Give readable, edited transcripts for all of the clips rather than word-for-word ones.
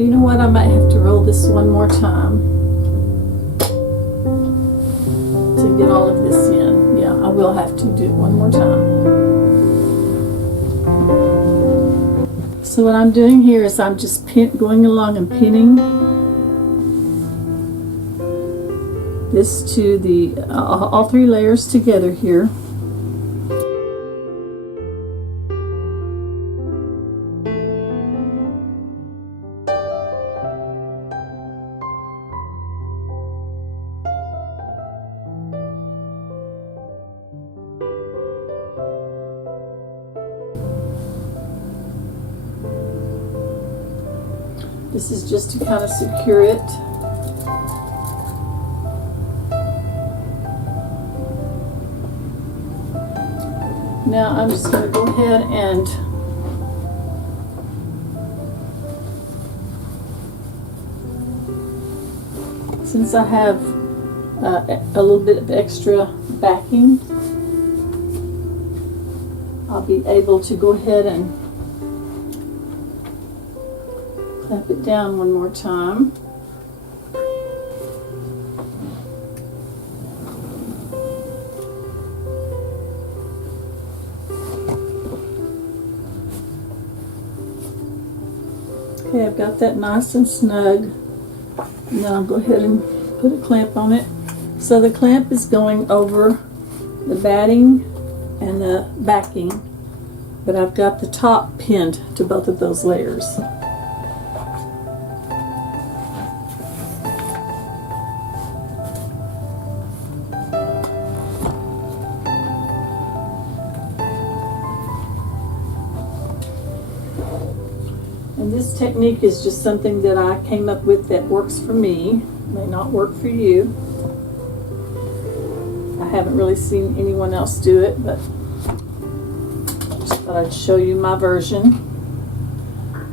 you know what? I might have to roll this one more time to get all of this in. Yeah, I will have to do it one more time. So what I'm doing here is I'm just going along and pinning this to the all three layers together here. This is just to kind of secure it. Now I'm just going to go ahead and since I have a little bit of extra backing, I'll be able to go ahead and clamp it down one more time. Okay, I've got that nice and snug. And then I'll go ahead and put a clamp on it. So the clamp is going over the batting and the backing, but I've got the top pinned to both of those layers. And this technique is just something that I came up with that works for me. May not work for you. I haven't really seen anyone else do it, but just thought I'd show you my version.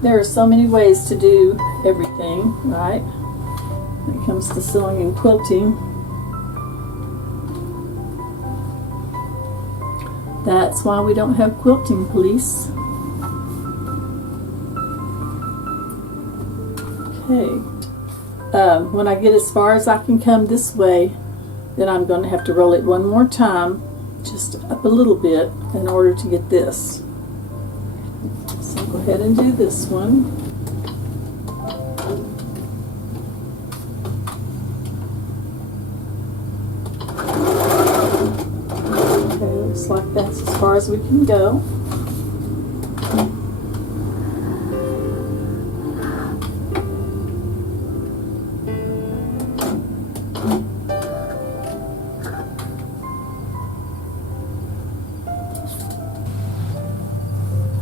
There are so many ways to do everything, right? When it comes to sewing and quilting. That's why we don't have quilting police. Okay, when I get as far as I can come this way, then I'm going to have to roll it one more time, just up a little bit, in order to get this. So go ahead and do this one. Okay, looks like that's as far as we can go.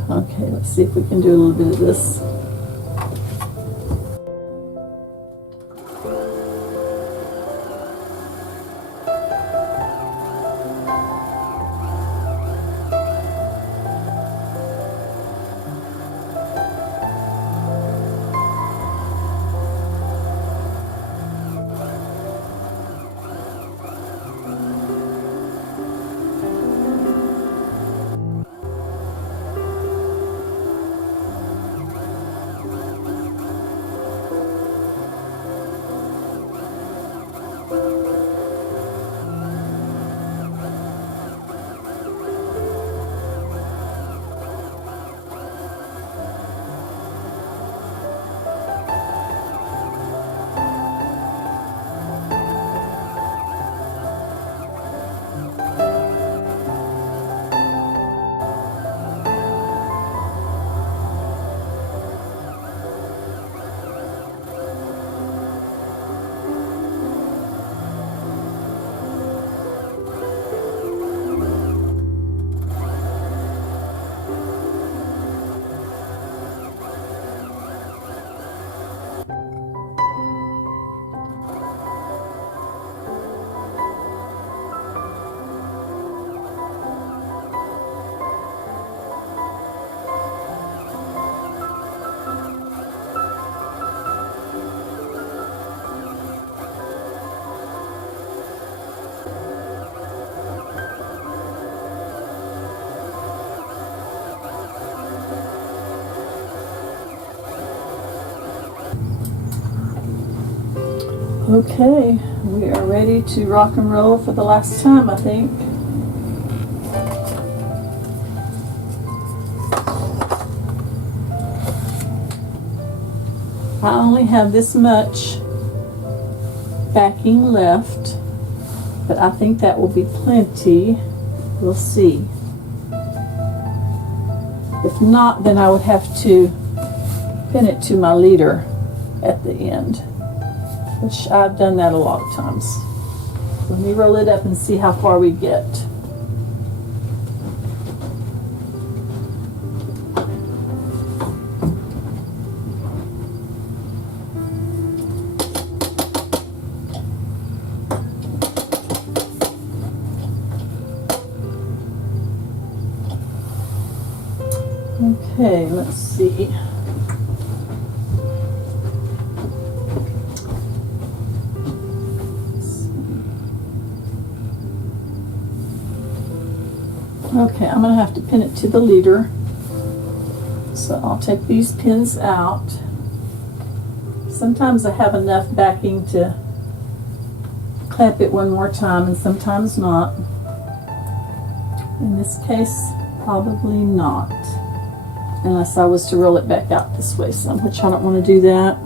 Okay, let's see if we can do a little bit of this. Okay, we are ready to rock and roll for the last time, I think. I only have this much backing left, but I think that will be plenty. We'll see. If not, then I would have to pin it to my leader at the end, which I've done that a lot of times. Let me roll it up and see how far we get. Okay, let's see. Okay, I'm going to have to pin it to the leader. So I'll take these pins out. Sometimes I have enough backing to clamp it one more time and sometimes not. In this case, probably not. Unless I was to roll it back out this way some, which I don't want to do that.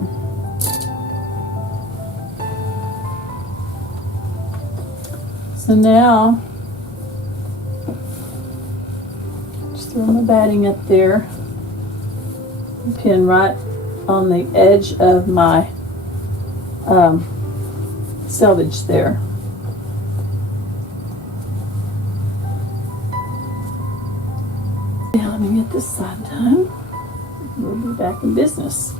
So now, just throw my batting up there, and pin right on the edge of my selvage there. Now let me get this side done. We'll be back in business.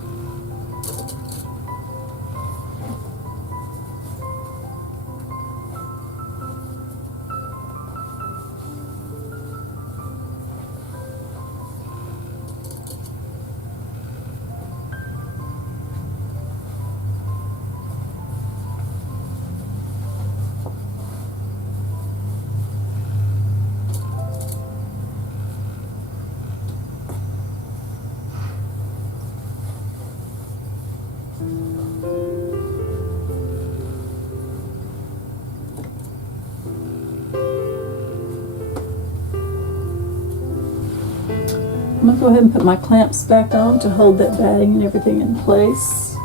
I'm going to go ahead and put my clamps back on to hold that batting and everything in place.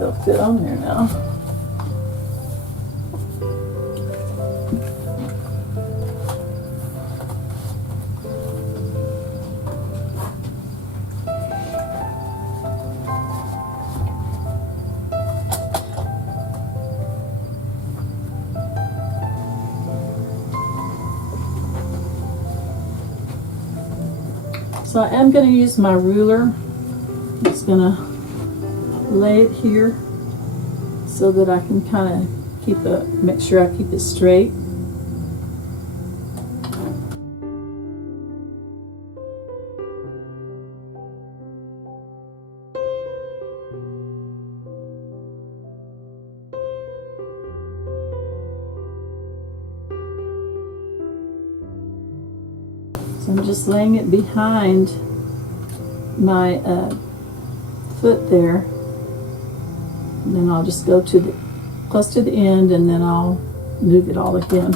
They'll fit on there now. So I am going to use my ruler. I'm just going to lay it here so that I can kind of make sure I keep it straight. So I'm just laying it behind my foot there, and then I'll just go to the close to the end, and then I'll move it all again.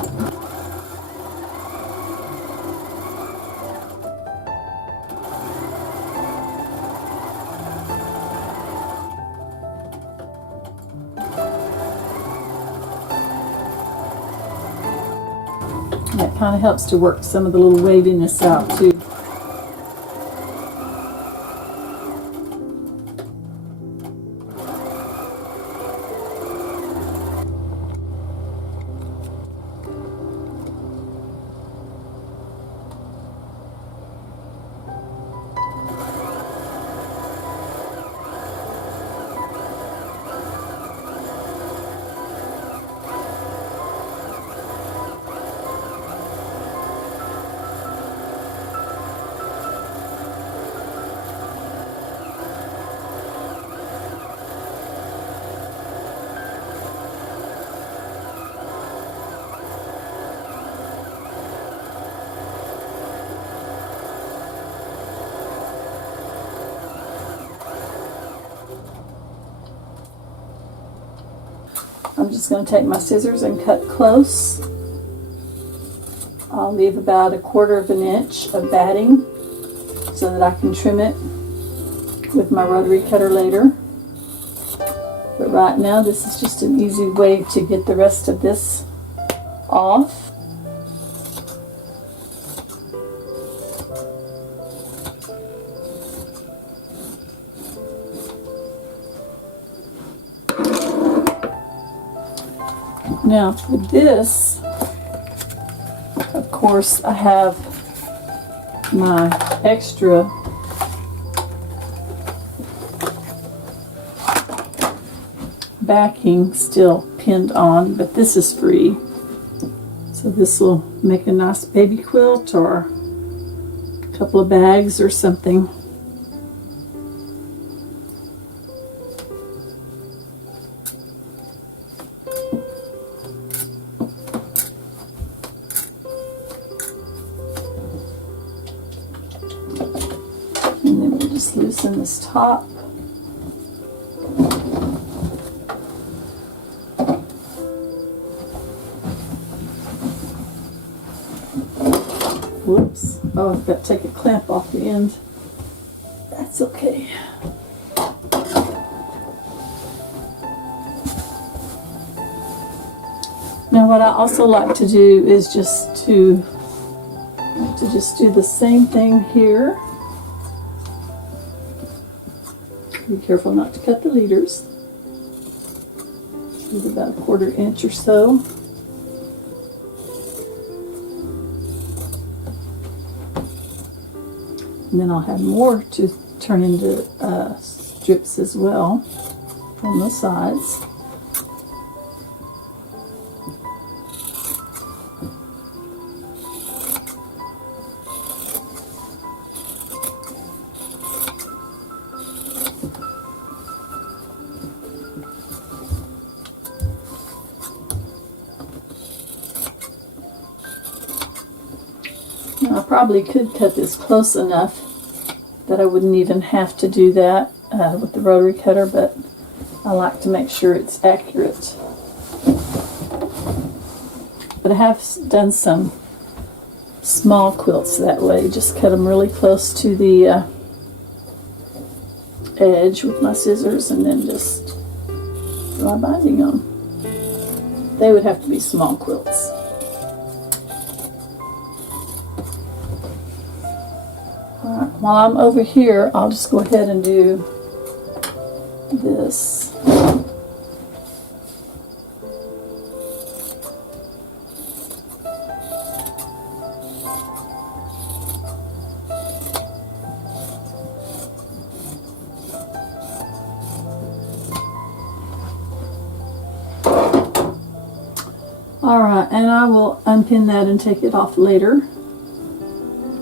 That kind of helps to work some of the little waviness out too. just going to take my scissors and cut close. I'll leave about 1/4 of an inch of batting so that I can trim it with my rotary cutter later. But right now, this is just an easy way to get the rest of this off. Now for this, of course, I have my extra backing still pinned on, but this is free. So this will make a nice baby quilt or a couple of bags or something. And then we'll just loosen this top. Whoops. Oh, I've got to take a clamp off the end. That's okay. Now what I also like to do is just to do the same thing here. Be careful not to cut the leaders. Leave about 1/4 inch or so. And then I'll have more to turn into strips as well on the sides. Now, I probably could cut this close enough that I wouldn't even have to do that with the rotary cutter, but I like to make sure it's accurate. But I have done some small quilts that way. Just cut them really close to the edge with my scissors and then just do my binding on. They would have to be small quilts. Alright, while I'm over here, I'll just go ahead and do this. Alright, and I will unpin that and take it off later.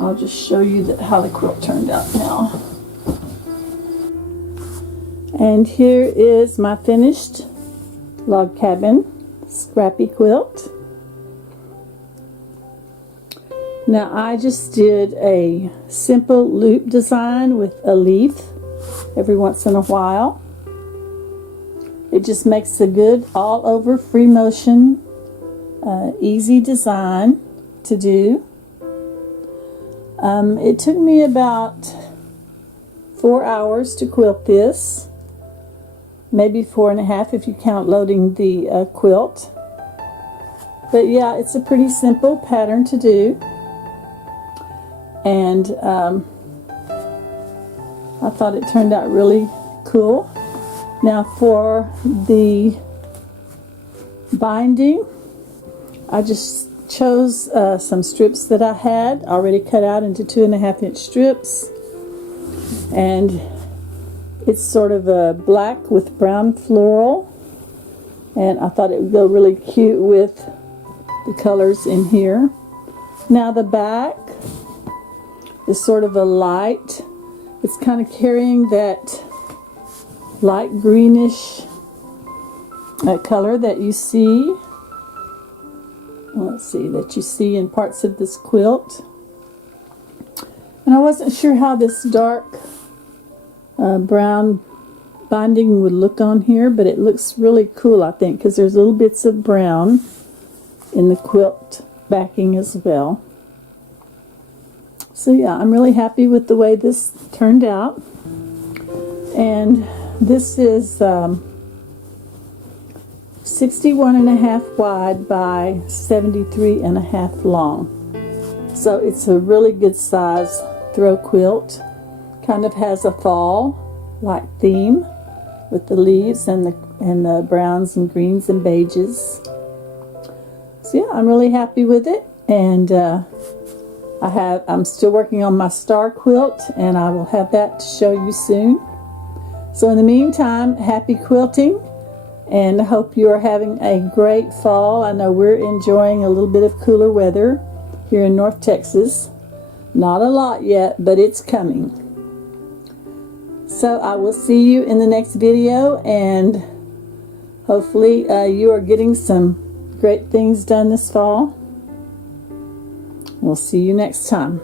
I'll just show you how the quilt turned out now. And here is my finished log cabin Scrappy quilt. Now I just did a simple loop design with a leaf every once in a while. It just makes a good all over free motion, easy design to do. It took me about 4 hours to quilt this, maybe 4.5 if you count loading the quilt. But yeah, it's a pretty simple pattern to do, and I thought it turned out really cool. Now for the binding, I just chose some strips that I had already cut out into 2.5-inch strips, and it's sort of a black with brown floral, and I thought it would go really cute with the colors in here. Now the back is sort of a light, it's kind of carrying that light greenish color that you see. Let's see, that you see in parts of this quilt. And I wasn't sure how this dark brown binding would look on here, but it looks really cool, I think, because there's little bits of brown in the quilt backing as well. So yeah, I'm really happy with the way this turned out. And this is 61.5 wide by 73.5 long. So it's a really good size throw quilt. Kind of has a fall like theme with the leaves and the browns and greens and beiges. So yeah, I'm really happy with it, and I'm still working on my star quilt, and I will have that to show you soon. So in the meantime, happy quilting, and I hope you are having a great fall. I know we're enjoying a little bit of cooler weather here in North Texas. Not a lot yet, but it's coming. So I will see you in the next video, and hopefully you are getting some great things done this fall. We'll see you next time.